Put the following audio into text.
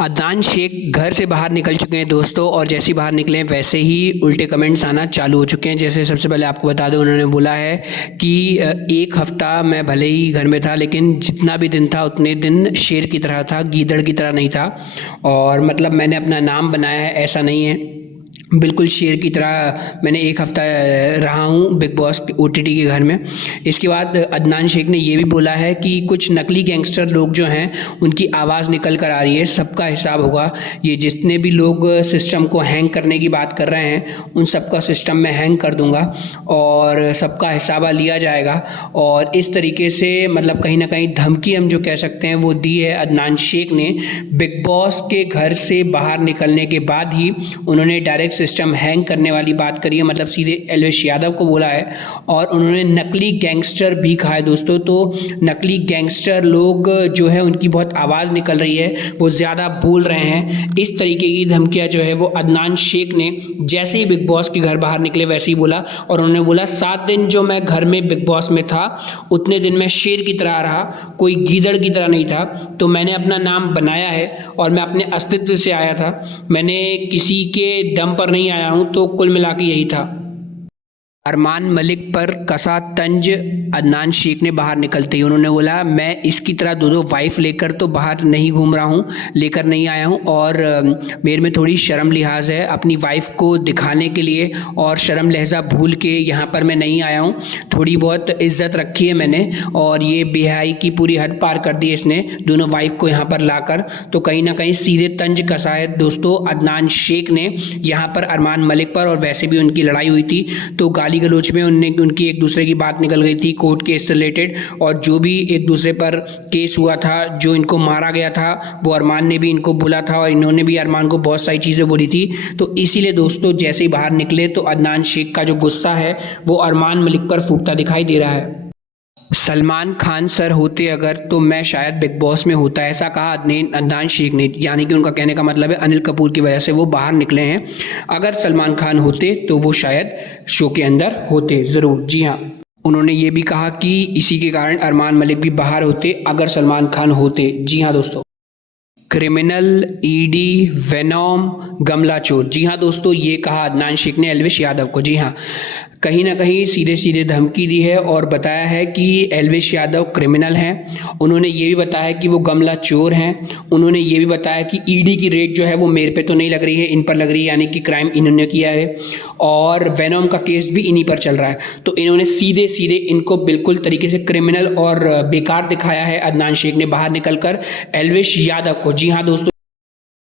अदनान शेख घर से बाहर निकल चुके हैं दोस्तों, और जैसे ही बाहर निकले हैं वैसे ही उल्टे कमेंट्स आना चालू हो चुके हैं। जैसे सबसे पहले आपको बता दूं, उन्होंने बोला है कि एक हफ्ता मैं भले ही घर में था, लेकिन जितना भी दिन था उतने दिन शेर की तरह था, गीदड़ की तरह नहीं था। और मतलब मैंने अपना नाम बनाया है, ऐसा नहीं है, बिल्कुल शेर की तरह मैंने एक हफ़्ता रहा हूँ बिग बॉस ओटीटी के घर में। इसके बाद अदनान शेख ने ये भी बोला है कि कुछ नकली गैंगस्टर लोग जो हैं उनकी आवाज़ निकल कर आ रही है, सबका हिसाब होगा। ये जितने भी लोग सिस्टम को हैंग करने की बात कर रहे हैं उन सबका सिस्टम मैं हैंग कर दूंगा और सबका हिसाब लिया जाएगा। और इस तरीके से मतलब कहीं ना कहीं धमकी हम जो कह सकते हैं वो दी है अदनान शेख ने। बिग बॉस के घर से बाहर निकलने के बाद ही उन्होंने डायरेक्ट सिस्टम हैंग करने वाली बात करी है, मतलब सीधे एलविश यादव को बोला है। और उन्होंने नकली गैंगस्टर भी कहा है दोस्तों। तो नकली गैंगस्टर लोग जो है उनकी बहुत आवाज़ निकल रही है, वो ज़्यादा बोल रहे हैं। इस तरीके की धमकियाँ जो है वो अदनान शेख ने जैसे ही बिग बॉस के घर बाहर निकले वैसे ही बोला। और उन्होंने बोला 7 दिन जो मैं घर में बिग बॉस में था उतने दिन मैं शेर की तरह रहा, कोई गीदड़ की तरह नहीं था। तो मैंने अपना नाम बनाया है और मैं अपने अस्तित्व से आया था, मैंने किसी के दम पर नहीं आया हूँ। तो कुल मिला के यही था। अरमान मलिक पर कसा तंज अदनान शेख ने बाहर निकलते ही उन्होंने बोला, मैं इसकी तरह दो वाइफ लेकर तो बाहर नहीं घूम रहा हूँ, लेकर नहीं आया हूँ। और मेरे में थोड़ी शर्म लिहाज है अपनी वाइफ को दिखाने के लिए, और शर्म लहजा भूल के यहाँ पर मैं नहीं आया हूँ। थोड़ी बहुत इज्जत रखी है मैंने, और ये बेहाई की पूरी हद पार कर दी इसने दोनों वाइफ को यहाँ पर लाकर। तो कहीं ना कहीं सीधे तंज कसा है दोस्तों अदनान शेख ने यहाँ पर अरमान मलिक पर। और वैसे भी उनकी लड़ाई हुई थी तो गाली गलौच में उनकी एक दूसरे की बात निकल गई थी कोर्ट केस से रिलेटेड। और जो भी एक दूसरे पर केस हुआ था, जो इनको मारा गया था, वो अरमान ने भी इनको बोला था और इन्होंने भी अरमान को बहुत सारी चीज़ें बोली थी। तो इसीलिए दोस्तों जैसे ही बाहर निकले तो अदनान शेख का जो गुस्सा है वो अरमान मलिक पर फूटता दिखाई दे रहा है। सलमान खान सर होते अगर तो मैं शायद बिग बॉस में होता, ऐसा कहा अदनान शेख ने। यानी कि उनका कहने का मतलब है अनिल कपूर की वजह से वो बाहर निकले हैं। अगर सलमान खान होते तो वो शायद शो के अंदर होते ज़रूर। जी हाँ, उन्होंने ये भी कहा कि इसी के कारण अरमान मलिक भी बाहर होते अगर सलमान खान होते। जी हाँ दोस्तों। क्रिमिनल, ईडी, वेनोम, गमला चोर। जी हाँ दोस्तों, ये कहा अदनान शेख ने एल्विश यादव को। जी हाँ, कहीं ना कहीं सीधे सीधे धमकी दी है और बताया है कि एल्विश यादव क्रिमिनल हैं। उन्होंने ये भी बताया कि वो गमला चोर हैं। उन्होंने ये भी बताया कि ईडी की रेड जो है वो मेरे पे तो नहीं लग रही है, इन पर लग रही है, यानी कि क्राइम इन्होंने किया है। और वेनोम का केस भी इन्हीं पर चल रहा है। तो इन्होंने सीधे सीधे इनको बिल्कुल तरीके से क्रिमिनल और बेकार दिखाया है अदनान शेख ने बाहर निकलकर एल्विश यादव को। जी हाँ दोस्तों,